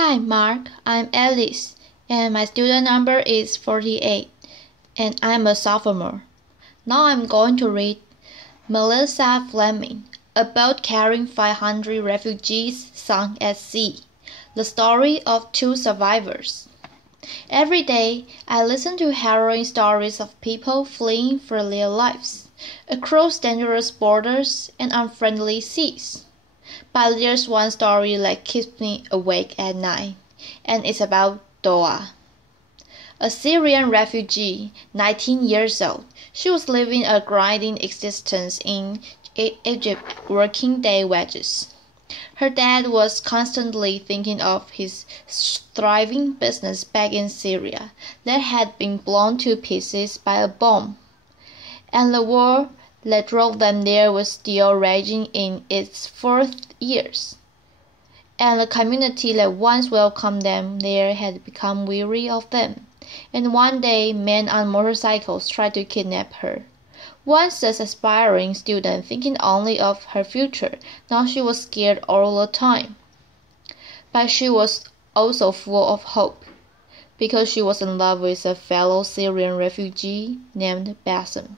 Hi Mark, I'm Alice, and my student number is 48, and I'm a sophomore. Now I'm going to read Melissa Fleming, A Boat Carrying 500 Refugees Sunk at Sea, the story of two survivors. Every day, I listen to harrowing stories of people fleeing for their lives, across dangerous borders and unfriendly seas. But there's one story that keeps me awake at night, and it's about Doa, a Syrian refugee, 19 years old. She was living a grinding existence in Egypt, working day wages. Her dad was constantly thinking of his thriving business back in Syria that had been blown to pieces by a bomb, and the war that drove them there was still raging in its fourth years, and the community that once welcomed them there had become weary of them, and one day men on motorcycles tried to kidnap her. Once an aspiring student thinking only of her future, now she was scared all the time. But she was also full of hope, because she was in love with a fellow Syrian refugee named Bassem.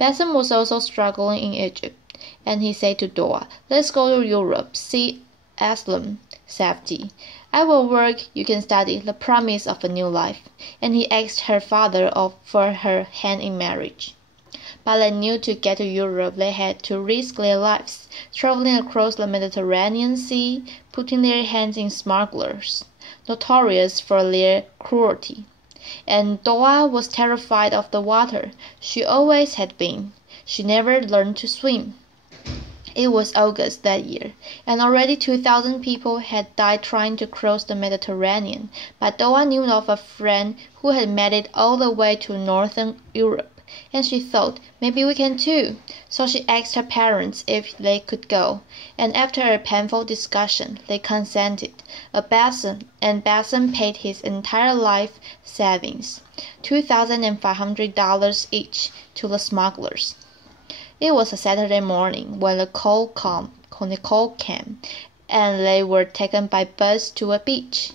Bassem was also struggling in Egypt, and he said to Doa, "Let's go to Europe, see asylum, safety. I will work, you can study, the promise of a new life." And he asked her father for her hand in marriage. But they knew to get to Europe they had to risk their lives, traveling across the Mediterranean Sea, putting their hands in smugglers, notorious for their cruelty. And Doa was terrified of the water. She always had been. She never learned to swim. It was August that year, and already 2,000 people had died trying to cross the Mediterranean, but Doa knew of a friend who had made it all the way to northern Europe, and she thought, maybe we can too. So she asked her parents if they could go, and after a painful discussion, they consented. Bassem paid his entire life savings, $2,500 each, to the smugglers. It was a Saturday morning when the call came, and they were taken by bus to a beach.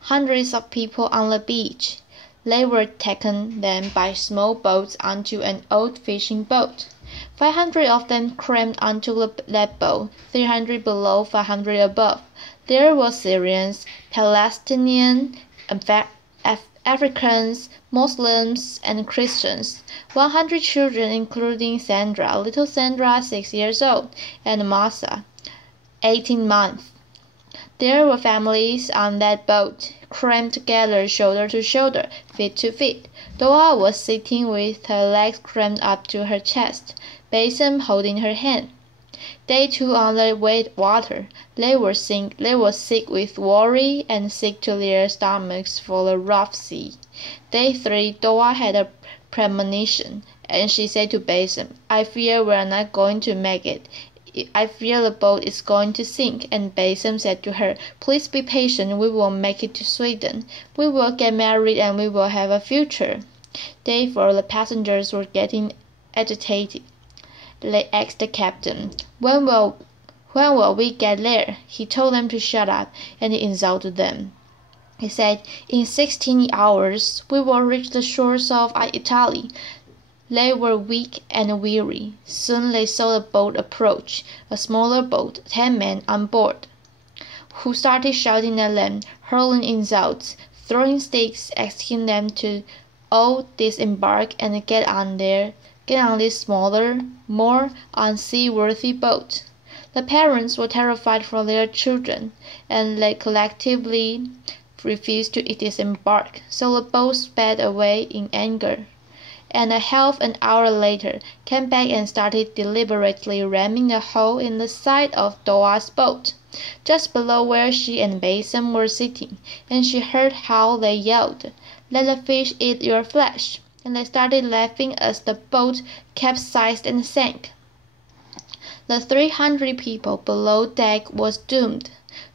Hundreds of people on the beach. They were taken then by small boats onto an old fishing boat. 500 of them crammed onto that boat, 300 below, 500 above. There were Syrians, Palestinians, Africans, Muslims, and Christians. 100 children, including Sandra, little Sandra, 6 years old, and Masa, 18 months. There were families on that boat, crammed together shoulder to shoulder, feet to feet. Doa was sitting with her legs crammed up to her chest, Bassem holding her hand. They too on the wet water. They were sick with worry and sick to their stomachs for the rough sea. Day 3, Doa had a premonition, and she said to Bassem, "I fear we are not going to make it. I fear the boat is going to sink." And Bassem said to her, "Please be patient, we will make it to Sweden. We will get married and we will have a future." Day 4, the passengers were getting agitated. They asked the captain, When will we get there?" He told them to shut up, and he insulted them. He said, "In 16 hours we will reach the shores of Italy." They were weak and weary. Soon they saw the boat approach, a smaller boat, 10 men on board, who started shouting at them, hurling insults, throwing sticks, asking them to all disembark and get on this smaller, more unseaworthy boat. The parents were terrified for their children, and they collectively refused to disembark, so the boat sped away in anger, and a half an hour later came back and started deliberately ramming a hole in the side of Doa's boat, just below where she and Bassem were sitting, and she heard how they yelled, "Let the fish eat your flesh," and they started laughing as the boat capsized and sank. The 300 people below deck was doomed.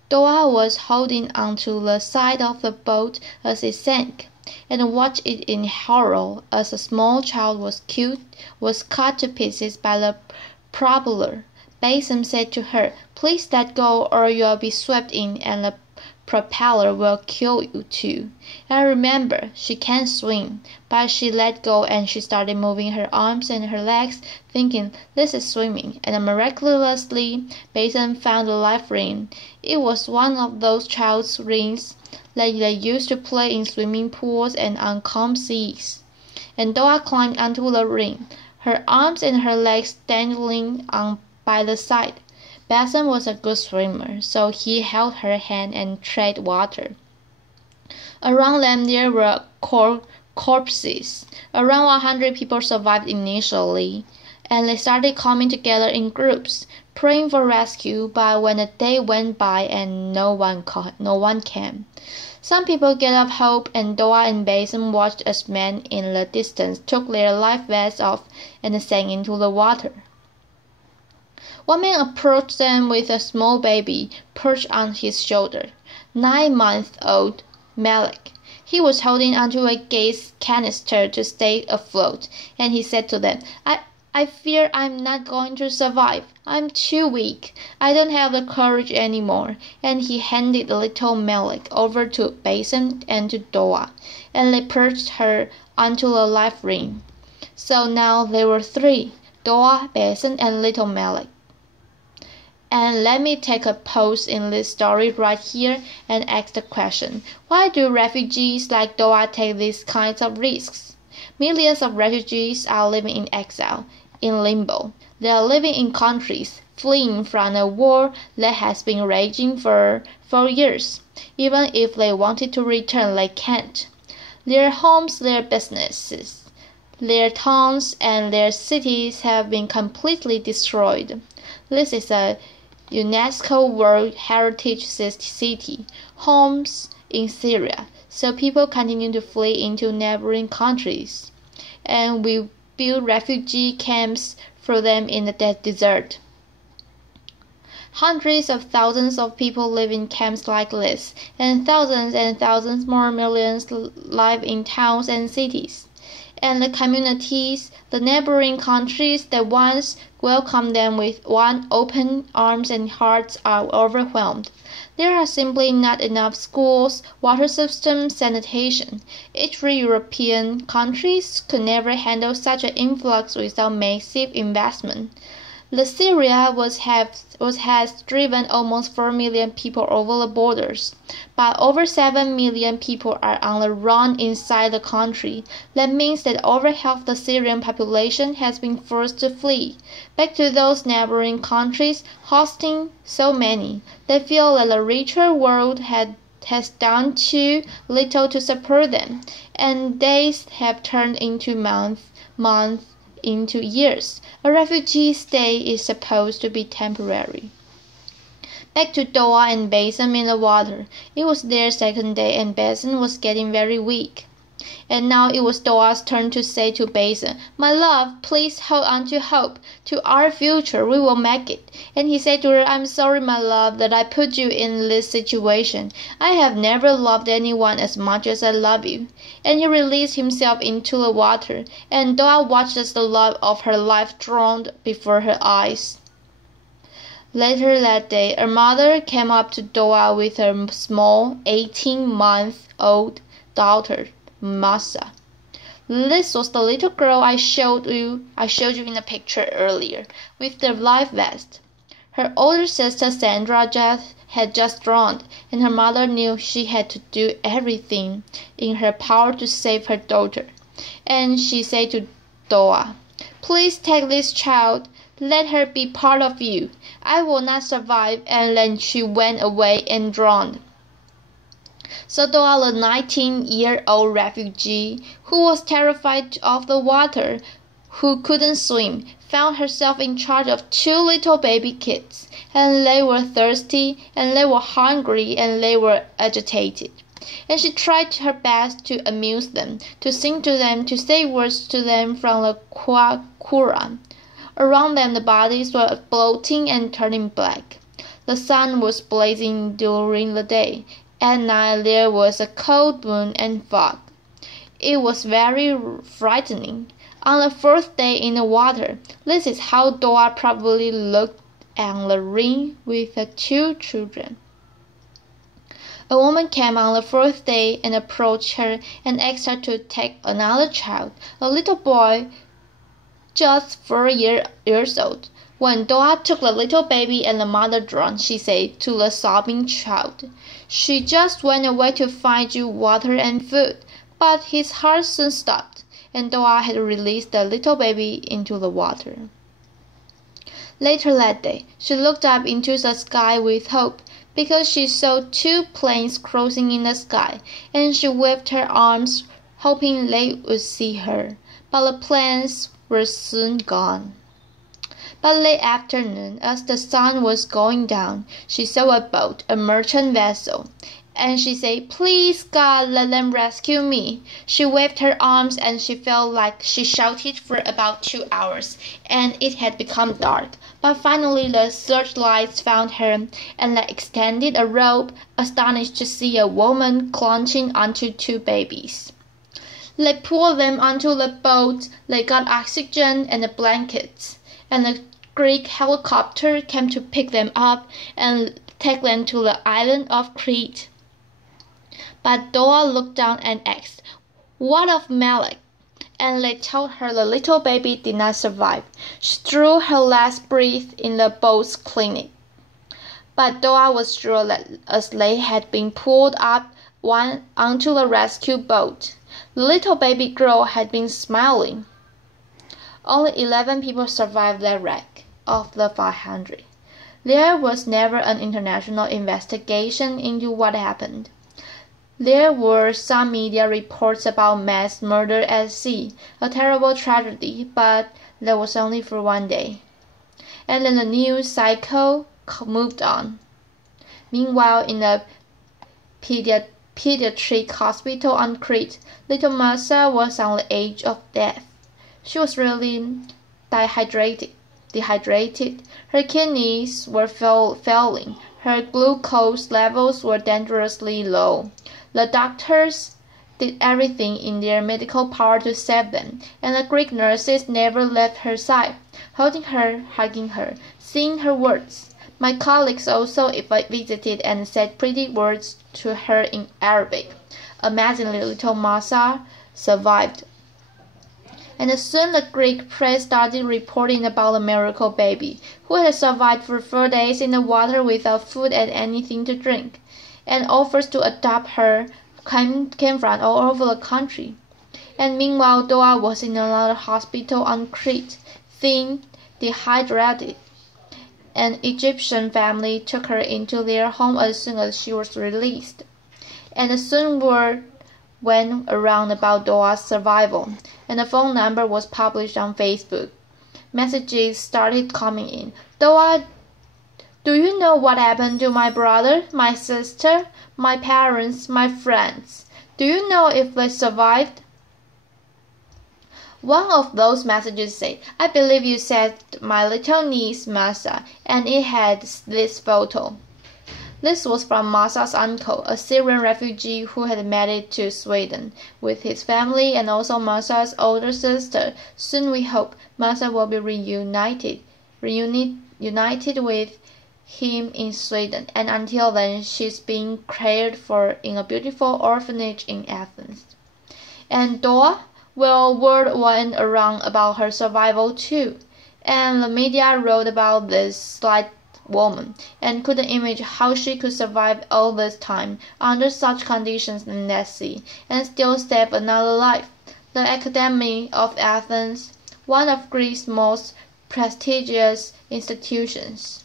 Doa was holding onto the side of the boat as it sank, and watched it in horror as a small child was cut to pieces by the propeller. Bassem said to her, "Please let go or you'll be swept in," and the propeller will kill you too. And remember, she can't swim, but she let go and she started moving her arms and her legs, thinking, this is swimming, and miraculously, Basin found a life ring. It was one of those child's rings that they used to play in swimming pools and on calm seas. And Doa climbed onto the ring, her arms and her legs dangling on by the side. Basin was a good swimmer, so he held her hand and tread water. Around them there were corpses. Around 100 people survived initially, and they started coming together in groups, praying for rescue, but when a day went by and no one came. Some people gave up hope, and Doa and Basin watched as men in the distance took their life vests off and sank into the water. One man approached them with a small baby perched on his shoulder, 9-month-old Malik. He was holding onto a gas canister to stay afloat, and he said to them, I fear I'm not going to survive. I'm too weak. I don't have the courage anymore. And he handed the little Malik over to Basin and to Doa, and they perched her onto the life ring. So now there were 3, Doa, Basin, and little Malik. And let me take a pause in this story right here and ask the question, why do refugees like Doa take these kinds of risks? Millions of refugees are living in exile, in limbo. They are living in countries, fleeing from a war that has been raging for 4 years. Even if they wanted to return, they can't. Their homes, their businesses, their towns, and their cities have been completely destroyed. This is a UNESCO World Heritage City, Homs in Syria, so people continue to flee into neighboring countries, and we build refugee camps for them in the desert. Hundreds of thousands of people live in camps like this, and thousands more millions live in towns and cities. And the communities, the neighboring countries that once welcomed them with open arms and hearts are overwhelmed. There are simply not enough schools, water systems, sanitation. Each European countries could never handle such an influx without massive investment. The Syria has driven almost 4 million people over the borders, but over 7 million people are on the run inside the country. That means that over half the Syrian population has been forced to flee back to those neighboring countries, hosting so many. They feel that the richer world has done too little to support them, and days have turned into months into years. A refugee stay is supposed to be temporary. Back to Doa and Basin in the water. It was their second day, and Basin was getting very weak. And now it was Doa's turn to say to Basin, "My love, please hold on to hope. To our future, we will make it." And he said to her, "I'm sorry, my love, that I put you in this situation. I have never loved anyone as much as I love you." And he released himself into the water, and Doa watched as the love of her life drowned before her eyes. Later that day, her mother came up to Doa with her small 18-month-old daughter, Masa. This was the little girl I showed you in the picture earlier, with the life vest. Her older sister Sandra had just drowned, and her mother knew she had to do everything in her power to save her daughter. And she said to Doa, "Please take this child. Let her be part of you. I will not survive." And then she went away and drowned. So Doa, the 19-year-old refugee, who was terrified of the water, who couldn't swim, found herself in charge of 2 little baby kids, and they were thirsty, and they were hungry, and they were agitated. And she tried her best to amuse them, to sing to them, to say words to them from the Quran. Around them the bodies were bloating and turning black. The sun was blazing during the day. At night there was a cold moon and fog. It was very frightening. On the 4th day in the water, this is how Doa probably looked on the ring with the 2 children. A woman came on the fourth day and approached her and asked her to take another child, a little boy just 4 years old. When Doa took the little baby and the mother drowned, she said to the sobbing child, "She just went away to find you water and food." But his heart soon stopped, and Doa had released the little baby into the water. Later that day, she looked up into the sky with hope, because she saw two planes crossing in the sky, and she waved her arms, hoping they would see her. But the planes were soon gone. But late afternoon, as the sun was going down, she saw a boat, a merchant vessel, and she said, "Please, God, let them rescue me." She waved her arms, and she felt like she shouted for about 2 hours, and it had become dark. But finally the searchlights found her, and they extended a rope, astonished to see a woman clutching onto two babies. They pulled them onto the boat, they got oxygen and the blankets, and the Greek helicopter came to pick them up and take them to the island of Crete. But Doa looked down and asked, "What of Malek?" And they told her the little baby did not survive. She drew her last breath in the boat's clinic. But Doa was sure that as they had been pulled up one onto the rescue boat, the little baby girl had been smiling. Only 11 people survived that wreck of the 500. There was never an international investigation into what happened. There were some media reports about mass murder at sea, a terrible tragedy, but that was only for one day. And then the news cycle moved on. Meanwhile, in the pediatric hospital on Crete, little Martha was on the edge of death. She was really dehydrated. Her kidneys were failing. Her glucose levels were dangerously low. The doctors did everything in their medical power to save them, and the Greek nurses never left her side, holding her, hugging her, saying her words. My colleagues also visited and said pretty words to her in Arabic. Amazingly, little Martha survived. And soon the Greek press started reporting about the miracle baby, who had survived for 4 days in the water without food and anything to drink, and offers to adopt her came from all over the country. And meanwhile, Doa was in another hospital on Crete, thin, dehydrated. An Egyptian family took her into their home as soon as she was released. And soon word went around about Doa's survival, and a phone number was published on Facebook. Messages started coming in. "Doa, do you know what happened to my brother, my sister, my parents, my friends? Do you know if they survived?" One of those messages said, "I believe you said my little niece Martha," and it had this photo. This was from Martha's uncle, a Syrian refugee who had made it to Sweden with his family, and also Martha's older sister. Soon we hope Martha will be reunited with him in Sweden, and until then she's being cared for in a beautiful orphanage in Athens. And Doa? Well, word went around about her survival too, and the media wrote about this slight woman, and couldn't imagine how she could survive all this time under such conditions in that sea, and still save another life. The Academy of Athens, one of Greece's most prestigious institutions,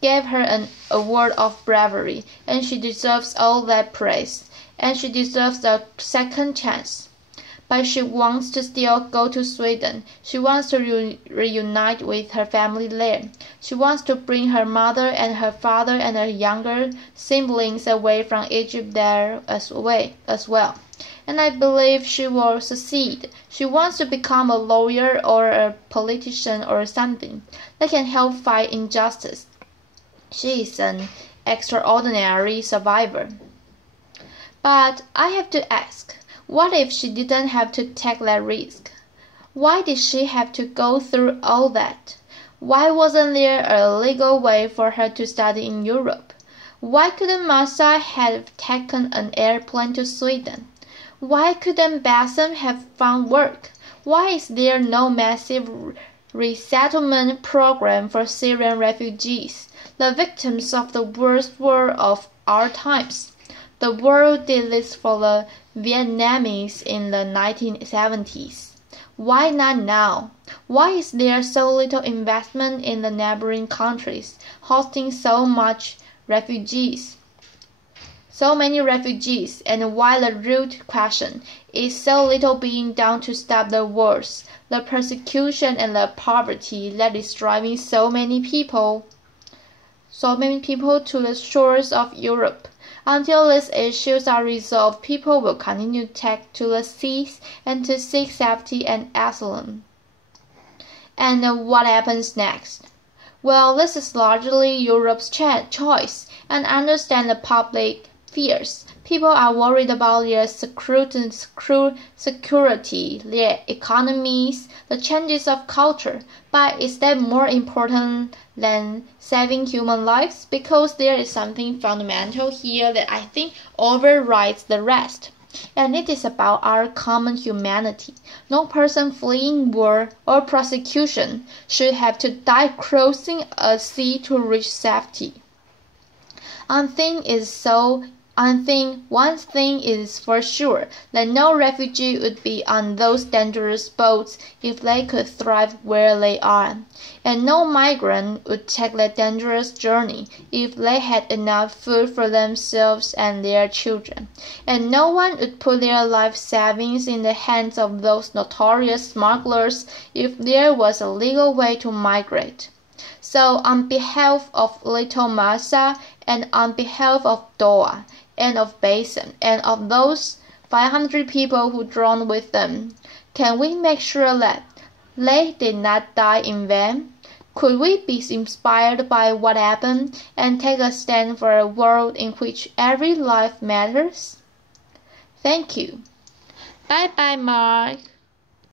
gave her an award of bravery, and she deserves all that praise, and she deserves a second chance. But she wants to still go to Sweden. She wants to reunite with her family there. She wants to bring her mother and her father and her younger siblings away from Egypt there as well. And I believe she will succeed. She wants to become a lawyer or a politician or something that can help fight injustice. She is an extraordinary survivor. But I have to ask, what if she didn't have to take that risk? Why did she have to go through all that? Why wasn't there a legal way for her to study in Europe? Why couldn't Massa have taken an airplane to Sweden? Why couldn't Bassem have found work? Why is there no massive resettlement program for Syrian refugees, the victims of the worst war of our times? The world did this for the Vietnamese in the 1970s. Why not now? Why is there so little investment in the neighboring countries hosting so many refugees? And why the root question is so little being done to stop the wars, the persecution and the poverty that is driving so many people to the shores of Europe. Until these issues are resolved, people will continue to take to the seas and to seek safety and asylum. And what happens next? Well, this is largely Europe's choice, and I understand the public fears. People are worried about their security, their economies, the changes of culture. But is that more important than saving human lives? Because there is something fundamental here that I think overrides the rest. And it is about our common humanity. No person fleeing war or persecution should have to die crossing a sea to reach safety. One thing is for sure, that no refugee would be on those dangerous boats if they could thrive where they are, and no migrant would take that dangerous journey if they had enough food for themselves and their children, and no one would put their life savings in the hands of those notorious smugglers if there was a legal way to migrate. So on behalf of Little Massa and on behalf of Doa and of Basin and of those 500 people who drowned with them, can we make sure that they did not die in vain? Could we be inspired by what happened and take a stand for a world in which every life matters? Thank you. Bye-bye, Mark.